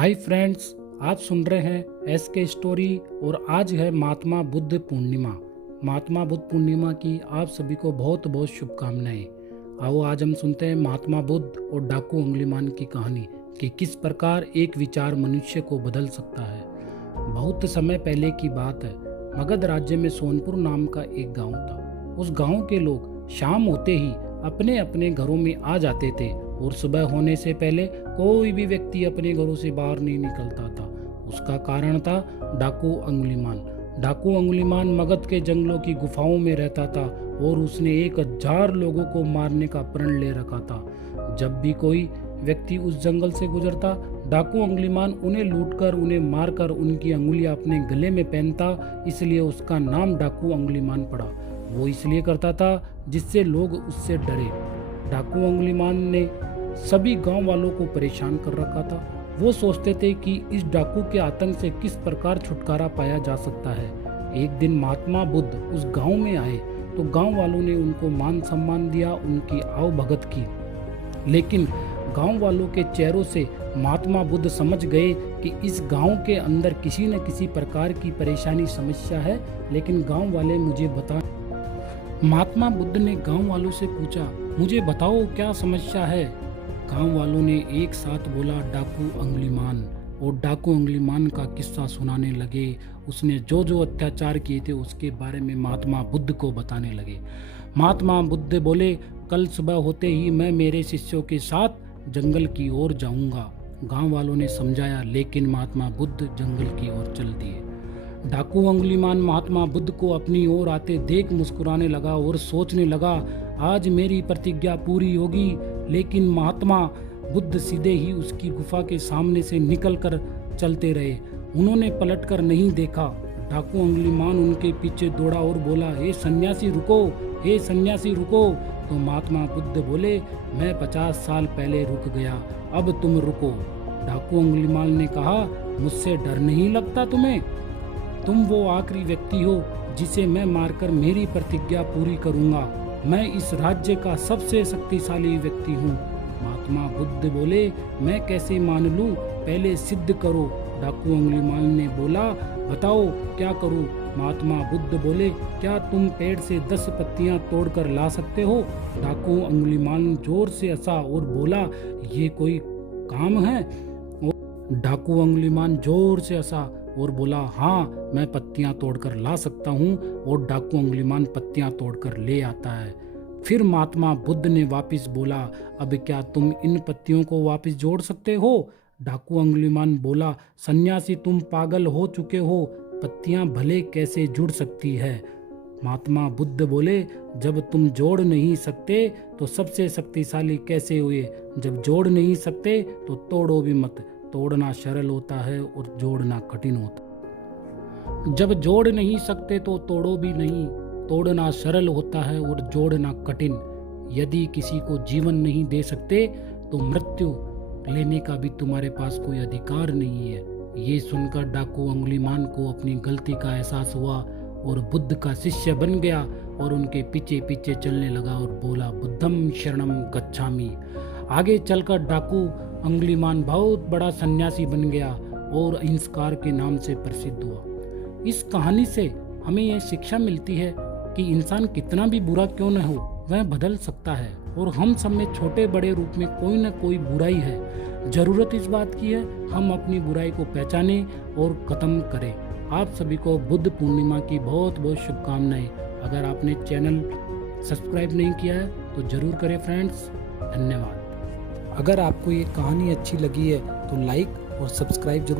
Hi friends, आप सुन रहे हैं एस के स्टोरी और आज है महात्मा बुद्ध पूर्णिमा। महात्मा बुद्ध पूर्णिमा की आप सभी को बहुत बहुत शुभकामनाएं। आओ आज हम सुनते हैं महात्मा बुद्ध और डाकू अंगुलीमाल की कहानी कि किस प्रकार एक विचार मनुष्य को बदल सकता है। बहुत समय पहले की बात है। मगध राज्य में सोनपुर नाम का एक गांव था। उस गांव के लोग शाम होते ही अपने अपने घरों में आ जाते थे और सुबह होने से पहले कोई भी व्यक्ति अपने घरों से बाहर नहीं निकलता था। उसका कारण था डाकू अंगुलीमाल। डाकू अंगुलीमाल मगध के जंगलों की गुफाओं में रहता था और उसने 1000 लोगों को मारने का प्रण ले रखा था। जब भी कोई व्यक्ति उस जंगल से गुजरता, डाकू अंगुलीमाल उन्हें लूटकर, उन्हें मारकर उनकी अंगुलियां अपने गले में पहनता। इसलिए उसका नाम डाकू अंगुलीमाल पड़ा। वो इसलिए करता था जिससे लोग उससे डरे। डाकू अंगुलीमाल ने सभी गांव वालों को परेशान कर रखा था। वो सोचते थे कि इस डाकू के आतंक से किस प्रकार छुटकारा पाया जा सकता है। एक दिन महात्मा बुद्ध उस गांव में आए तो गांव वालों ने उनको मान सम्मान दिया, उनकी आवभगत की। लेकिन गांव वालों के चेहरों से महात्मा बुद्ध समझ गए कि इस गांव के अंदर किसी न किसी प्रकार की परेशानी समस्या है, लेकिन गांव वाले मुझे बता। महात्मा बुद्ध ने गांव वालों से पूछा, मुझे बताओ क्या समस्या है। गांव वालों ने एक साथ बोला, डाकू अंगुलीमाल। और डाकू अंगुलीमाल का किस्सा सुनाने लगे। उसने जो जो अत्याचार किए थे उसके बारे में महात्मा बुद्ध को बताने लगे। महात्मा बुद्ध बोले, कल सुबह होते ही मैं मेरे शिष्यों के साथ जंगल की ओर जाऊंगा। गांव वालों ने समझाया, लेकिन महात्मा बुद्ध जंगल की ओर चल दिए। डाकू अंगुलीमाल महात्मा बुद्ध को अपनी ओर आते देख मुस्कुराने लगा और सोचने लगा, आज मेरी प्रतिज्ञा पूरी होगी। लेकिन महात्मा बुद्ध सीधे ही उसकी गुफा के सामने से निकलकर चलते रहे। उन्होंने पलटकर नहीं देखा। डाकू अंगुलीमाल उनके पीछे दौड़ा और बोला, हे सन्यासी रुको, हे सन्यासी रुको। तो महात्मा बुद्ध बोले, मैं 50 साल पहले रुक गया, अब तुम रुको। डाकू अंगुलीमाल ने कहा, मुझसे डर नहीं लगता तुम्हें? तुम वो आखिरी व्यक्ति हो जिसे मैं मारकर मेरी प्रतिज्ञा पूरी करूंगा। मैं इस राज्य का सबसे शक्तिशाली व्यक्ति हूँ। महात्मा बुद्ध बोले, मैं कैसे मान लूं, पहले सिद्ध करो। डाकू अंगुलीमाल ने बोला, बताओ क्या करूं। महात्मा बुद्ध बोले, क्या तुम पेड़ से 10 पत्तियां तोड़कर ला सकते हो? डाकू अंगुलीमाल जोर से हंसा और बोला, ये कोई काम है? डाकू अंगुलीमाल जोर से हंसा और बोला, हाँ मैं पत्तियां तोड़कर ला सकता हूँ। और डाकू अंगुलीमाल पत्तियां तोड़कर ले आता है। फिर महात्मा बुद्ध ने वापस बोला, अब क्या तुम इन पत्तियों को वापस जोड़ सकते हो? डाकू अंगुलीमाल बोला, सन्यासी तुम पागल हो चुके हो, पत्तियां भले कैसे जुड़ सकती है। महात्मा बुद्ध बोले, जब तुम जोड़ नहीं सकते तो सबसे शक्तिशाली कैसे हुए? जब जोड़ नहीं सकते तो तोड़ो भी मत। तोड़ना सरल होता है और जोड़ना कठिन होता। जब जोड़ नहीं सकते तो तोड़ो भी नहीं। तोड़ना सरल होता है और जोड़ना कठिन। यदि किसी को जीवन नहीं दे सकते तो मृत्यु लेने का भी तुम्हारे पास कोई अधिकार नहीं है। ये सुनकर डाकू अंगुलीमाल को अपनी गलती का एहसास हुआ और बुद्ध का शिष्य बन गया और उनके पीछे पीछे चलने लगा और बोला, बुद्धम शरणम गच्छामि। आगे चलकर डाकू अंगुलीमाल बहुत बड़ा सन्यासी बन गया और अहिंसकार के नाम से प्रसिद्ध हुआ। इस कहानी से हमें यह शिक्षा मिलती है कि इंसान कितना भी बुरा क्यों न हो, वह बदल सकता है और हम सब में छोटे बड़े रूप में कोई न कोई बुराई है। जरूरत इस बात की है हम अपनी बुराई को पहचानें और खत्म करें। आप सभी को बुद्ध पूर्णिमा की बहुत बहुत शुभकामनाएं। अगर आपने चैनल सब्सक्राइब नहीं किया है तो जरूर करें फ्रेंड्स। धन्यवाद। अगर आपको ये कहानी अच्छी लगी है तो लाइक और सब्सक्राइब जरूर